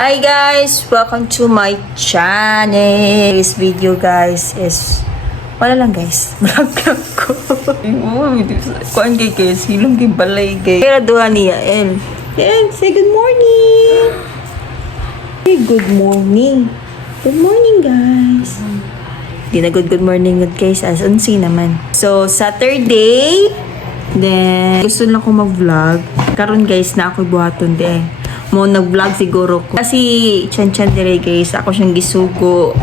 Hi guys! Welcome to my channel. This video guys is wala lang guys. Vlog lang ko. Kuan kay guys. Hilong kay balay guys. Kaya duha ni Yael. Yael, say good morning! Hey, good morning. Good morning guys. Di na good morning good guys. As unsi naman. So, Saturday. Then, gusto lang ko mag-vlog. Karon guys na ako buhaton de. Mo nag-vlog siguro ko. Kasi chan-chan dire guys, ako siyang gisugo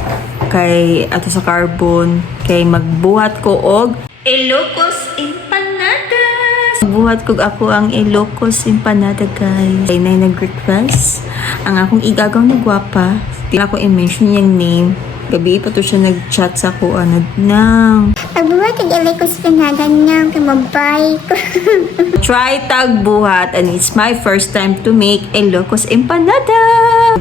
kay ato sa carbon kay magbuhat ko og Ilocos empanadas. Buhat ko ako ang Ilocos empanada guys. Ay nay nag-request ang akong igagaw na gwapa. Di ako i-mention yung name. Gabi pa to siya nag-chat sa ko nang Pagbuhat ang Ilocos empanada niya kamabay ko. try tagbuhat and it's my first time to make Ilocos empanada.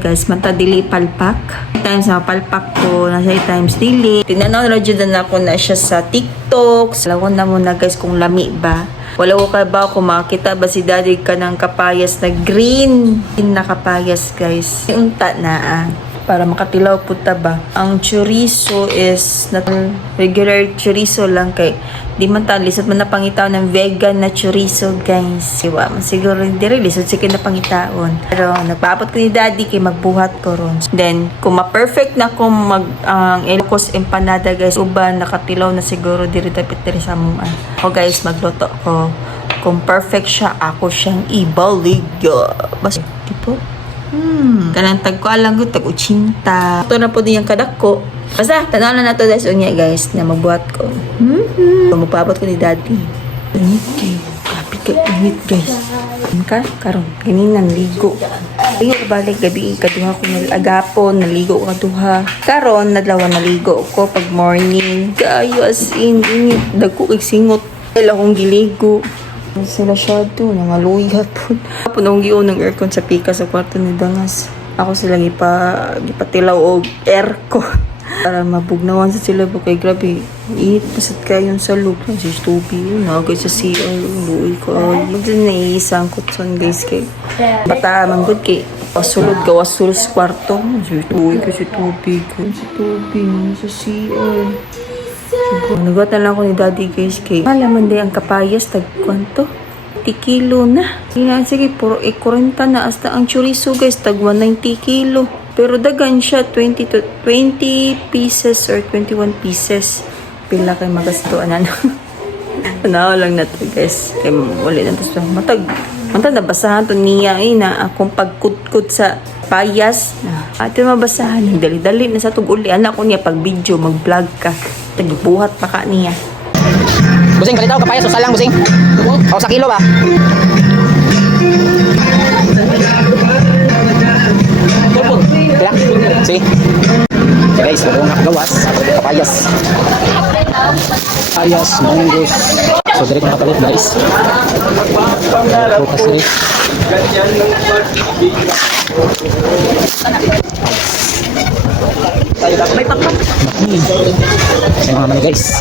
Guys, mata dili palpak. Times na palpak ko, nasa times dili. Tinanaw na dyan na ako na siya sa TikTok. Salawon na muna guys kung lami ba. Wala ko ka ba kung makita ba si daddy ka ng kapayas na green. Green na kapayas guys. Unta na para makatilaw po ba. Ang chorizo is not regular chorizo lang kay di man ta lisod man na pangitaw ng vegan na chorizo guys. Diba? Siguro hindi rin lisod sige na pangitaon. Pero nagpaabot ko ni daddy kay magbuhat ko ron. Then kung ma-perfect na kung ang Ilocos empanada guys, uban nakatilaw na siguro diri dapat diri sa mga. Ako guys magluto ko. Kung perfect siya, ako siyang ibalik. Basta tipo kanang tagko alang ko tag-80. Ito na po din yung kadako. Basta, tanaw na nato guys unya guys na magbuhat ko. Magpabot ko ni daddy. Init kayo. Kapit ka init guys. Ka? Karon, ganinang ligo. Ligo balik gabi kaduha ko agapon, naligo ko kaduha. Karon, nadlawan naligo ko pag morning. Kayo as in, init. Dagko kay singot. Kailan akong giligo. Sila siya doon, nangaluya po. Punong giyon ng aircon sa pika sa kwarto ni Dangas. Ako sila gipatilaw og aircon. Para mabugnawan sa sila po kay grabe. Init pasat kayon sa loob. Si Stubby yun, nagay sa CR. Luoy ko. Magdala na iisang kutson guys kay. Bata manggod kay. Pasulod gawa sul sa kwarto. Si Stubby ko, si Stubby ko. Si Stubby sa CR. Nagwatan lang ako ni daddy guys kay malaman din ang kapayas tag-kwanto 30 kilo na. Sige, puro 40 na hasta ang chorizo guys tag 190 kilo. Pero dagan siya 20 pieces or 21 pieces. Pila kay magastuan na. Tanaw lang na to guys. Kay wala na to matag nabasahan to niya na akong pagkutkut sa payas. Ate mabasahan dali-dali na sa tuguli anak ko niya pag video mag-vlog ka. Tagibuhat pa ka niya. Busing, kalitaw kapayas, usa lang busing. O sa kilo ba? Kaya? See? So guys, magawang gawas, kapayas. Kapayas, manggos. So direct makapalit guys. Focus rin. May pakpak. Kasi mga naman guys.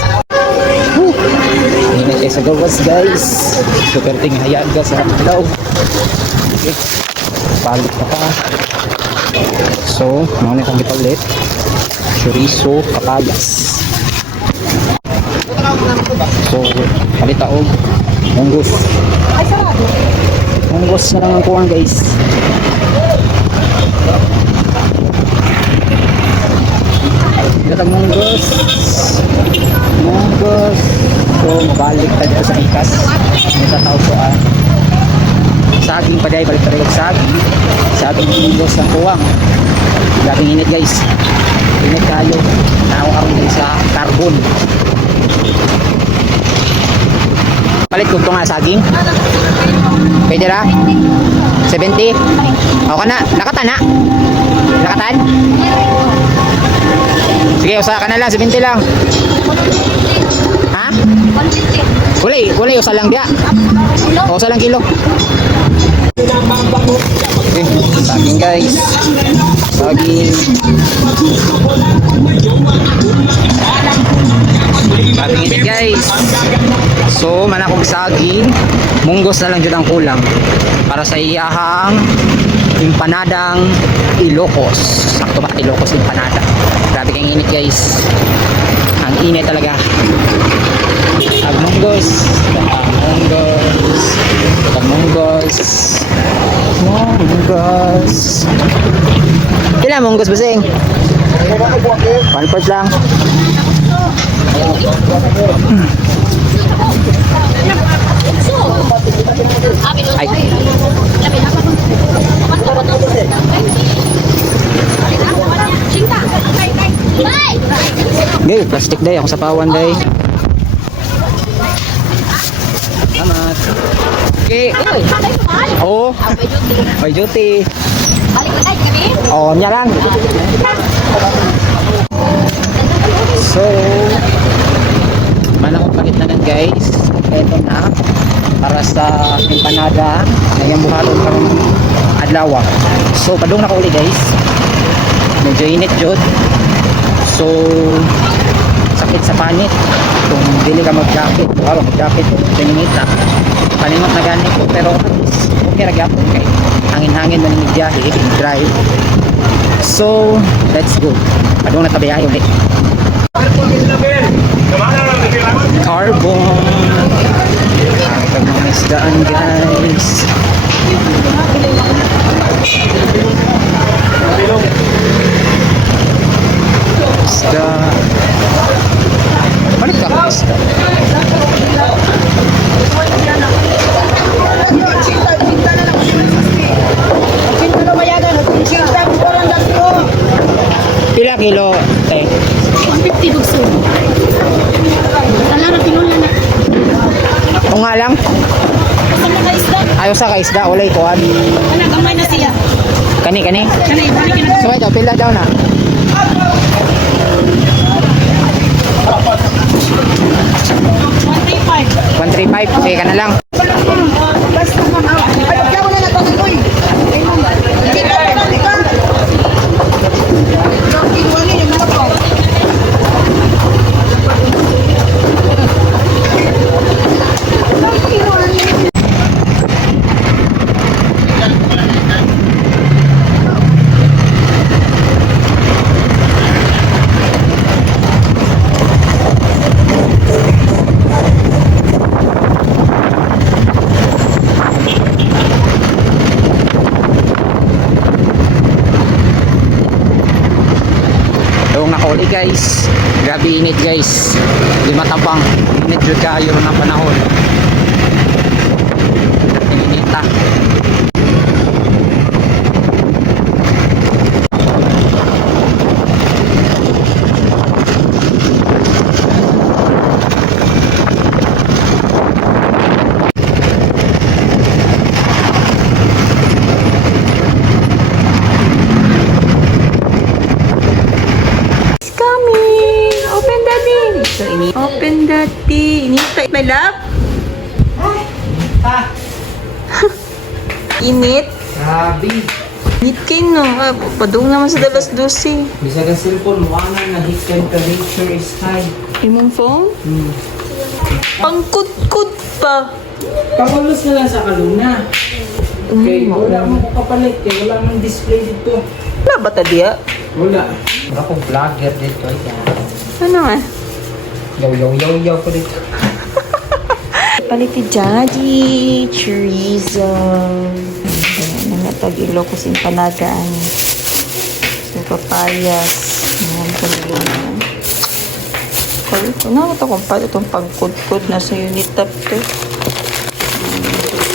Hindi na kayo sa gawas guys. Super ting hayaan ka sa daw. Okay. Balik na pa. So, mga nitang gipalit. Chorizo, kapayas. So, palita og munggos. Munggos na lang ang kuwang guys. Datang munggos. So mabalik tayo sa ikas. May tataw ko saging pa dahil balik tayo saging munggos ng kuwang. Dating init guys, init kayo naawang sa carbon. Palit ko nga saging pwede ra 70 o ka na nakatan. Sige, usa ka na lang, 70 lang. Ha? Kulay, usa lang dia. O, usa lang kilo. Okay, saging guys. Saging. Saging ito guys. So, manakong saging. Munggos na lang dyan ang kulang. Para sa iyahang empanadang Ilocos. Sakto ba? Ilocos empanada. Grabe kang init guys. Ang init talaga. Agmunggos. Agmunggos. Agmunggos. Munggos. Ilan munggos basing? 1/4 lang. Ay. Gay, plastic day ako sa pawan day. Salamat. Okay. Oo. May duty. Oh, nya lang. So, manakot pagit na lang guys. Ito na para sa empanada na yung buhaton karong adlaw. So, padung na ko uli guys. Medyo init jud. So, sakit sa panit. Kung dili ka mag-jacket, mag-jacket, tiningit na. Paningot na ganit ko, pero okay ra gyapon kay hangin-hangin man ni biyahe, dry. So, let's go. Padung na tabiyahe ulit. Carbon. Ang mga isdaan guys. Isda. Balik ka isda. Pila kilo, tay? 150 bugso. Tala na pinulan na. O nga lang. Asa na ka isda? Ayaw sa kaisda, walay kuhan. Ana gamay na siya. Kani. Kana ibalik na. So ito, pila daw na. 135, sige ka na lang. Nakauli guys, grabe init guys, di matabang, init jud kayo ng panahon. Inita. Open that tea. Init, my love. Init. Grabe. Init kayo, no? Padung naman sa dalas 12. Bisa ka cellphone mo na heat temperature is high. Imong phone? Pangkut-kut pa. Pakulos na lang sa kaluna. Okay, wala mo kapalit kaya wala mang display dito. Wala ba ta diya? Wala. Wala akong vlogger dito. Ano nga? Yaw ko dito. Paliti Daddy chorizo. Ayan, nangatag Ilocos empanadaan. So, papayas. Ayan, tulungan. Kalo ko na, ito kung paano itong pagkudkod na sa unit top to.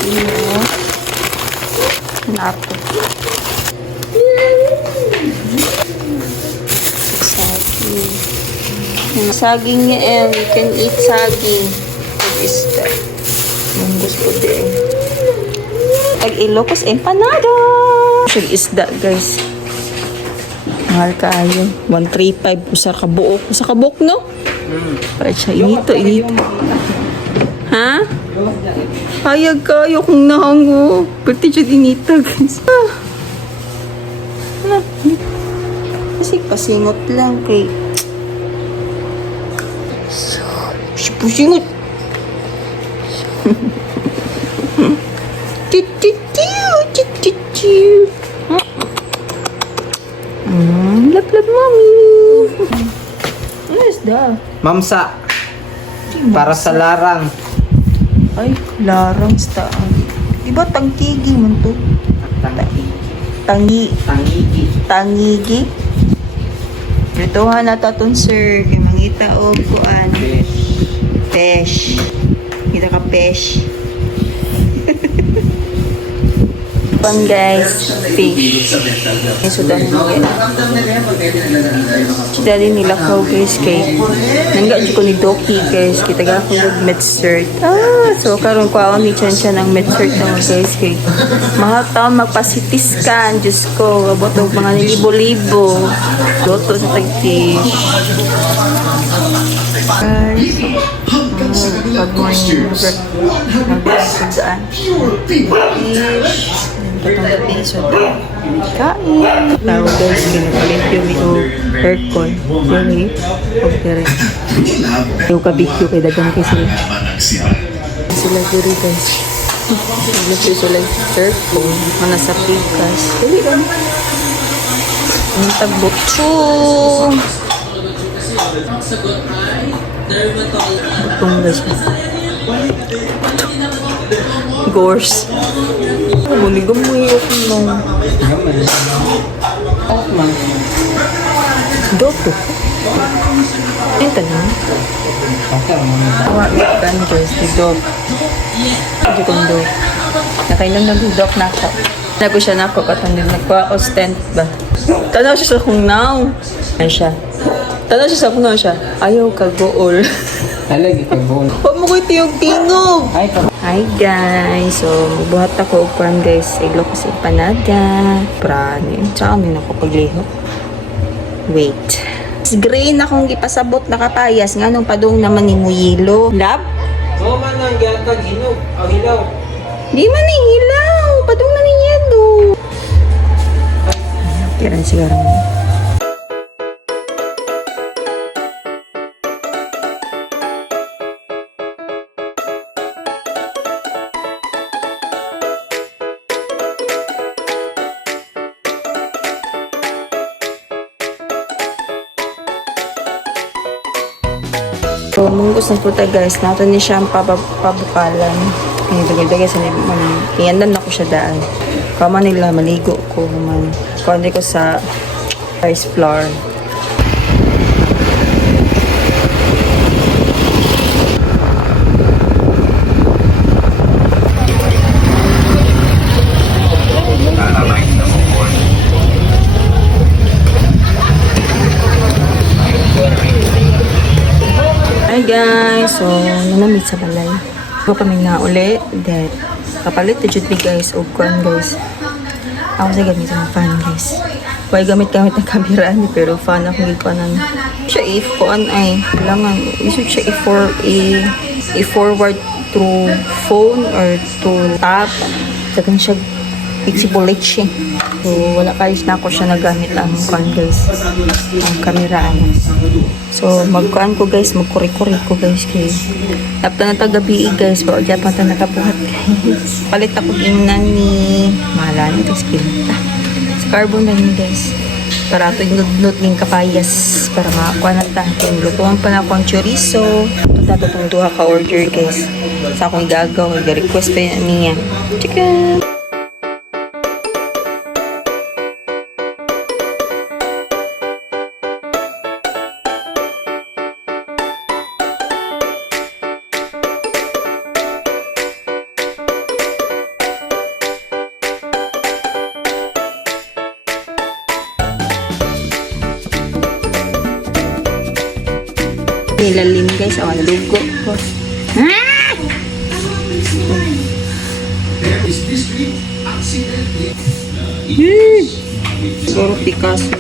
Ayan, nato. Saging. Yung saging niya, you can eat saging. What is that? Yung gusto din. Ang Ilocos empanada! Yung isda, guys. Mahal kayo. 135 sa kabuok. Sa kabuok, no? Para siya inito. Ha? Hayag kayo kung nahango. Pati siya inita, guys. Kasi pasingot lang kay pusingot. Tititiu. Love, love, mommy. Ano is that? Mamsa. Para sa larang. Ay, larang staan. Diba tangkigi man to? Tangigi. Tangigi? Ito na tatun sir. Kaya mangita o kuan. Pesh. Kita ka pesh. Pan guys, fish. So dahil nila. So dahil nila ko guys kay nangga ko ni Doki guys. Kita ga ako ng med-cert. So karon ko ako ni Chan ang med-cert na guys kay mahal taon magpa-CT scan. Diyos ko, abot og mga libo-libo. Loto sa tag-fish. Guys, pag mo yung mag-saan. Tatong gabi, so kain. Tao guys, kinapalimpyo mi o aircon. Dere, o dere. Yung kabikyo kay dagan kay sila. Sila dere guys. Naglasyo sila aircon. Mana sa pikas. Dili ka. Ang tagbok. Choo! Butong guys. Gors. Buligam mo yung nung. Doko. Ito na. Awa, ikan guys. Di dok. Hindi kong dok. Nakailang nag-dok na ako. Nago siya na ako katandin. Nagkuha ko stent ba? Tanaw siya sa kung now. Ay siya. Tanaw siya sa kung now siya. Ayaw ka gool. Talagi ka buong. Huwag mo ko tiyog-tingog. Hi guys. So, buhat ako upang guys. Ilo ko si Panada. Prani. Tsaka may nakupaglihok. Wait. Green akong gipasabot na kapayas. Nga nung padung naman ni Muyilo. Lab? Oo man ang gatag hinog. Ang hilaw. Di man ni hilaw. Padung na ni Yelo. Kiran sigara mo. So, munggos na po tayo guys. Nato ni siya ang pabukalan. Kaya dagay-dagay sa iyandan ako siya daan. Kama nila, maligo ko. Kundi ko sa rice flour. Hi guys! So, nanamit sa balay. Ako kami na uli. Then, kapalit na jud mi guys. O kuan guys. Ako sa gamit ng fan guys. Huwag gamit-gamit ng kamera ni pero fan ako gikuan ng siya i-kuan ay kailangan isip siya i-forward through phone or to tab. Sagan siya i-bullet siya. So, wala kayos na ako siya nagamit ang kuan guys. Ang kamera ano. So, magkuan ko guys, magkuri-kuri ko guys kay tapos na tagabi guys, pero dyan pa ito nakabuhat guys. Palit ako ginan ni mahalani guys, kinta. Sa carbon na yun guys. Para ito yung nudnut ng kapayas para makakuha na tayo. Lutuan pa na akong chorizo. Ito na itong duha ka order guys. Sa akong igagaw, i-request pa yun niya. Chicken! Nilalim guys, awan dugo ko. Siguro Picasso.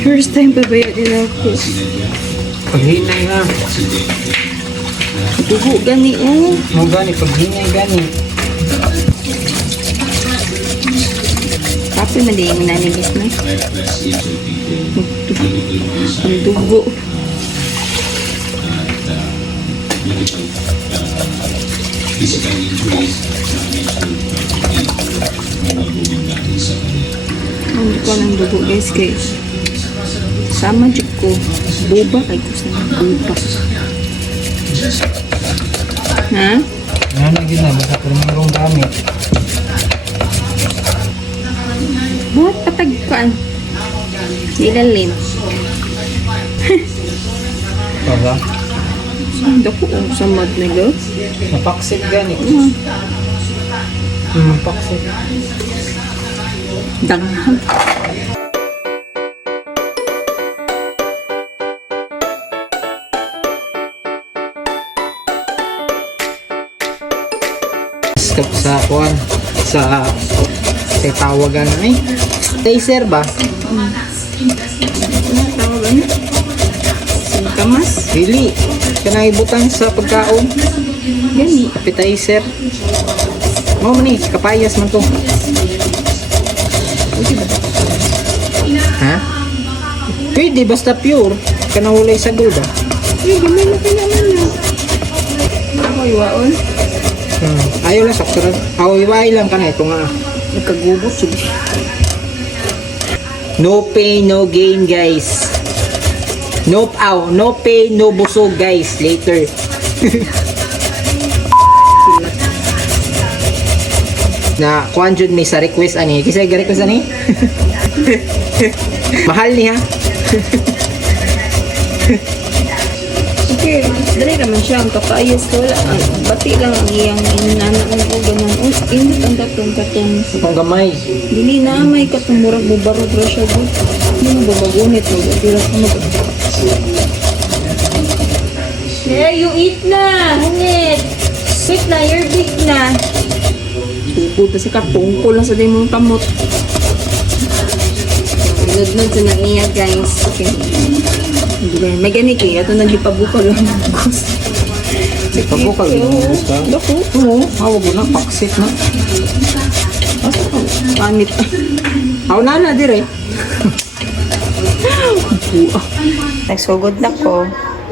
First time babaya din ako. Paghinay ha. Dugo gani eh. Mo gani, paghinay gani. Kapoy man din yung nanibis na. Ang dugo. Hindi ko ng dugo guys kay sama dyan ko. Boba kay ko sa boba. Ha? Ano na gina, basta ko mayroong gamit. Buhat patagpan. Nilalim. Baba? Sanda ko sa mad nila. Mapaksit ganit. Mapaksit. Danghang. Stop sa kuan sa tawagan na eh. Taser ba? Tawagan. Singkamas. Dili. Kanang ibutang sa pagkaon. Gani. Appetizer. Mo man ni kapayas man to. Ha? Pwede basta pure. Kanang walay sagol ba? Ay, gamay na kailangan na. Ako iwaon. Ayaw lang sakto. Away lang ka na ito nga. Nagkagubot siya. No pain, no gain, guys. No pain, no busog, guys. Later. Na kuan jud mi sa request ani. Kisay ga request ani? Mahal ni ha. Okay, dali naman siya ang kapayas ko. Bati lang ang iyang inana ko ganun. Init ang datong katong. Kung gamay. Dili na may katong murag bubarog ra siya gud. Hindi mo babagunit mo. Tira ko mag. There, you eat na. Hungit. Sweet na, you're big na. Sugod kasi katungko lang sa day mong kamot. Nod-nod sa nang iya guys. Okay. May gani kayo. Ito nagipabuka lang. Pagbuka lang. Dako. Oo, hawag mo na. Paksit na. Panit. Aw na dire. Nagsugod na ko.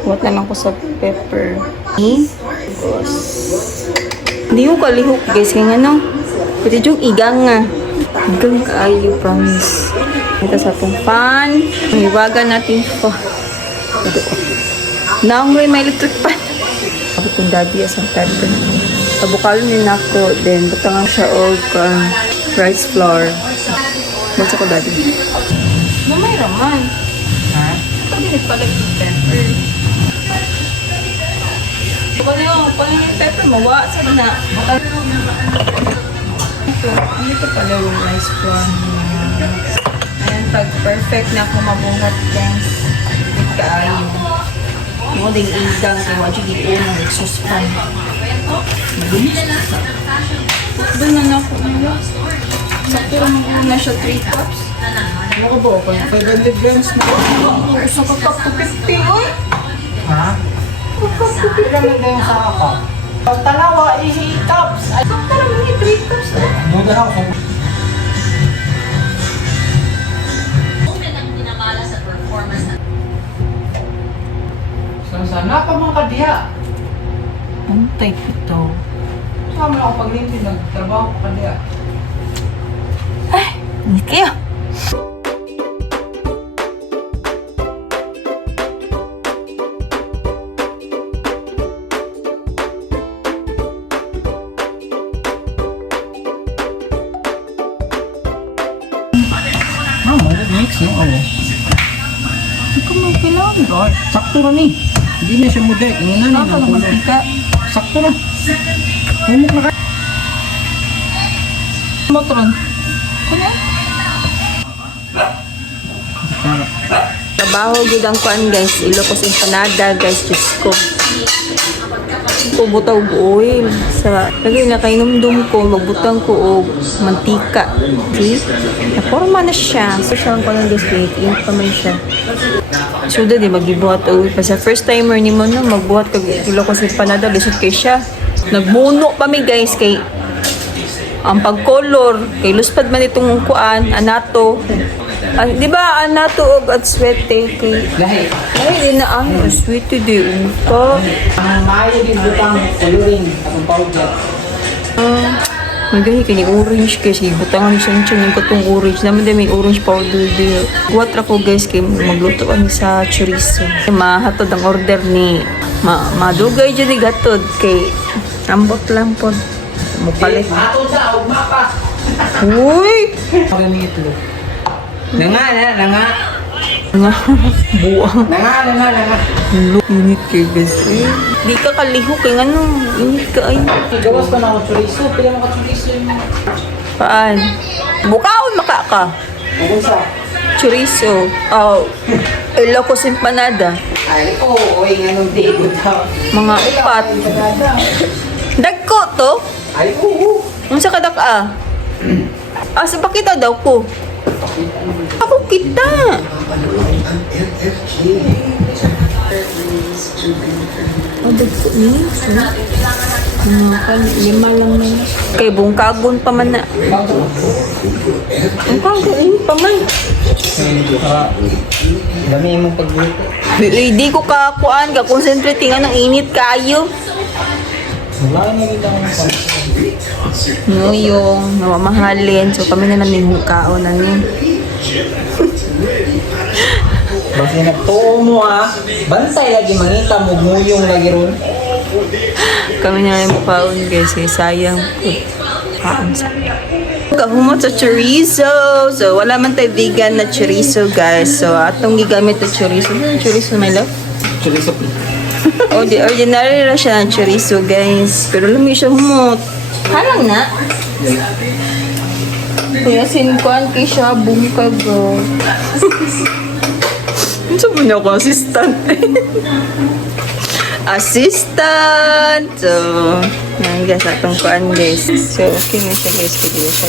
Huwag na lang ko sa pepper. Hindi ko kalihok guys. Kaya nga no. Pwede yung igang nga. Igang kaayo promise. Ito sa itong pan. Iwagan natin po. Naungoy may electric pan. Sabi kong daddy as ang pepper. Abukalo niyo na ako. Then butangan siya og rice flour. Basta ko daddy. Namay raman. Ha? Pwede nagpalag yung pepper. Pag yung pepper, mawa sa na. Ito pala yung rice flour. Ayan, pag perfect na ako mabuhat guys. Hindi kaayo. Mo ding igang kay wa jud giun ng exhaust-fan. Magulis. Doon na ako nila. Sakto ra maguna siya 3 cups. Ano ko ba? 500 grams na. Usa ka cup to 50 oy. Ha? Ilan na yung sa ako? Tanawa, cups. Sakto ra mga 3 cups. Muda na ako. Sana ka mga kadiha. Ang type ito. Sama lang ako paglinti, nagtrabaho ko kadiha. Hindi kaya. Mix no? Oo. Hindi ko may kailangan. Sakto na ni. Hindi na siya mudek. Inguna na ng kulo. Sakto na. Humok na ka. Motron. Kaya? Trabaho gud ang kuan guys. Ilocos empanada guys. Diyos ko. Butaw oil sa lagi na kainumdum ko magbutang ko og mantika. See? Naporma na siya. So siya ang parang display. Ink pa man siya. So di magbuhat og pa sa first timer ni mo no magbuhat kag Ilocos empanada lisod kay siya. Nagmuno pa mi guys kay ang pagkolor kay luspad man itong kuan anato. Di ba anato og at swete kay Lahi. ay di na ang swete di pa. Ang maayo din butang kulurin. Atong powder. Magahi kay orange kasi butangan siya yung katong orange. Naman din may orange powder din. Guwat ra ko guys kay magluto kami sa chorizo. Mahatod ang order ni madugay dyan ni gatod kay ambot lang po. Mupalit. Atod sa ugma pa. Uy! Pagani ito. Nanga. Buang. Nanga. Init kayo guys. Di ka kalihok kay ano. Init ka ay. Gawas pa na ako chorizo. Pila mo ka chorizo yun. Paan? Bukaon maka ka. Ano sa? Chorizo. Oh. Ilocos empanada. Ay, oo. Oy, nga nung digo daw. Mga upat. Dagko to? Ay, oo. Unsa ka dak-a? Sa pakita daw ko. Ako kita. Dagko ni. Lima lang na. Kay bungkagon pa man na. Bungkagon pa man. Dami mong pagluto. Di ko kakuan, ka-concentrate nga ng init kayo. Wala na kita akong No, yung namamahalin. So, kami na lang yung kaon na yun. Basta nagtuo mo bantay lagi mangita mo nguyong lagi ron. Kami na lang yung kaon, guys. Eh, sayang. Kaon sa kahumot sa chorizo. So, wala man tayo vegan na chorizo, guys. So, atong gigamit na chorizo. Ano yung chorizo, my love? Chorizo pi. The ordinary lang siya ng chorizo, guys. Pero alam mo siya humot. Halang na. Kaya sinkuan kay siya, bungkag. Ano sa muna ako, assistant? Assistant! So, yan guys, atong kuan guys. So, okay na siya guys, kaya siya.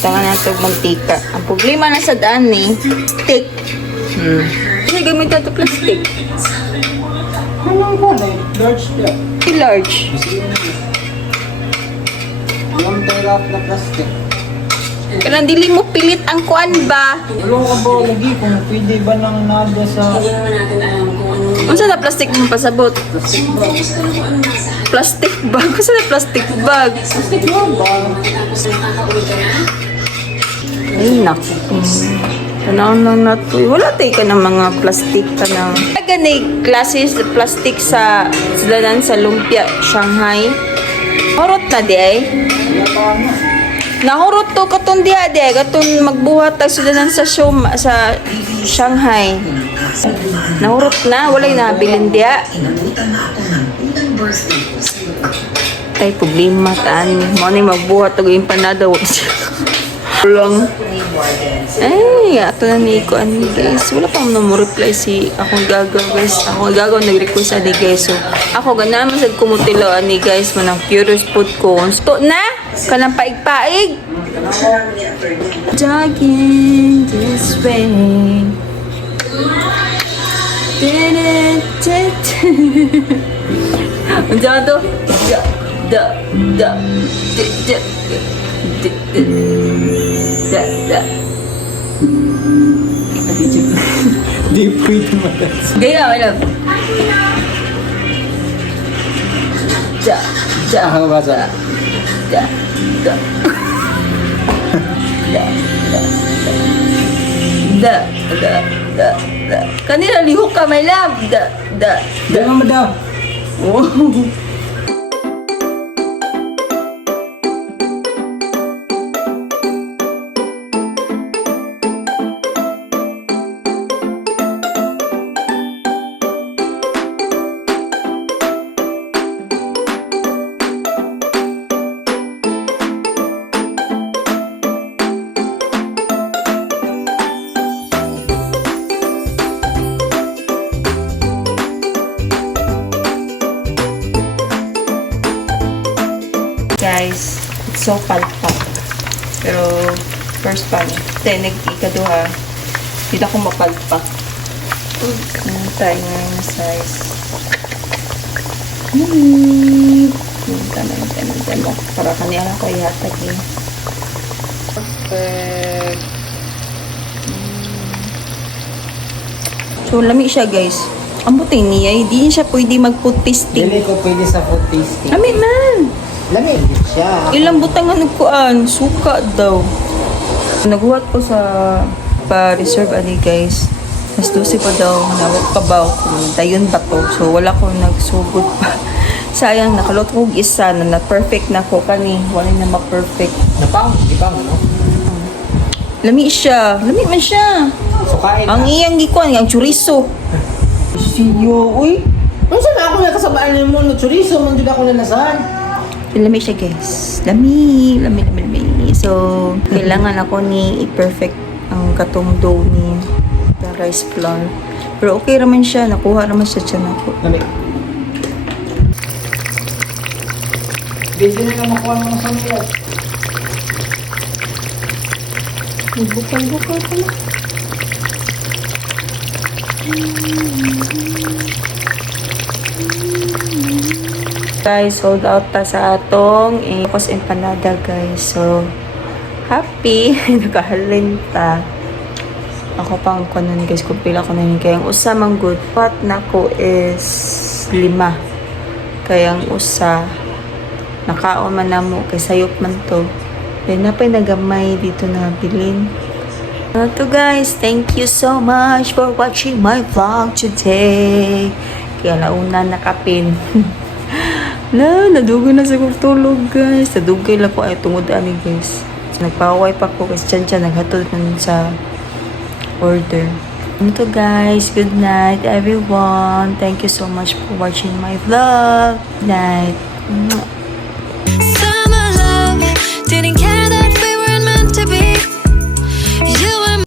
Tangan natin mantika. Ang problema na sa daan eh, stick. Kasi gamit natin plastic. Ano ba na? Large siya. Large. Yung tayo na plastic. Kaya dili mo pilit ang kuan ba? Ulong ka ba lagi kung pwede ba nang nada sa Unsa na plastic mo pasabot? Plastic bag? Unsa na plastic bag? plastic ba? Ay, naku. Tanawin lang na to. Wala tayo ka ng mga plastic ka ng... Ganay klase sa plastic sa silanan sa Lumpia, Shanghai. Horot na di ay. Nahurot to katong diha di ay. Katong magbuhat tayo silanan sa Shanghai. Nahurot na. Wala'y nabilin diha. Tay problema taan. Muna yung magbuhat to yung panada. Lang. Ay, ato na ni ko ani guys. Wala pa mo reply si akong gagaw guys. Akong gagaw nag-request ani guys. So, ako ganaman sad kumutilo ani guys manang curious food ko. Sto na kanang paig-paig. Jogging this way. Unsa to? Di pwede matas. Gaya, my love. Ako ba sa? Kanina lihok ka, my love. Dala mo daw. Guys, it's so palpak. Pero, first pan, tenig ikaduha, hindi ako mapalpak. Tayo nga yung size. Tayo mo. Para kanila ko ihatag eh. Perfect. So, lami siya guys. Ang buting niya, hindi niya siya pwede mag-food tasting. Dili ko pwede sa food tasting. Lami man! Lamig siya. Ilang butang nga nagkuan, suka daw. Naguhat ko sa pa-reserve ani guys. Mas 12 pa daw, nawag pa ba kung dayon ba to. So wala ko nagsugod pa. Sayang, nakalot ko isa na perfect na ko kani. Wala na ma-perfect. Napang, di pa ano? Lami siya. Lami man siya. So kain Ang iyang gikuan, ang chorizo. Siyo, uy. Kung saan ako nakasabaan mo, no, chorizo, man dyan ako nalasahan. Lami siya guys. Lami. So, kailangan ako ni i-perfect ang katong dough ni the rice flour. Pero okay raman siya. Nakuha raman siya dyan ako. Lamig. Hindi na ka makuha ng samyas. Bukal-bukal pala. Guys, sold out ta sa atong Ilocos empanada guys. So, happy. Nakahalin ta. Ako pang kunan guys, kung pila ko na yun. Kaya ang usa mang good pot na ko is 5. Kaya ang usa, nakaon man na mo, kay sayop man to. Then napay nagamay dito na bilin. To guys, thank you so much for watching my vlog today. Kaya launa nakapin. Nadugay na sa kong tulog guys. Nadugay lang ko ay tungod ani guys. Nagpaway pa ko kasi tiyan naghatod man sa order. To guys, good night everyone. Thank you so much for watching my vlog. Good night.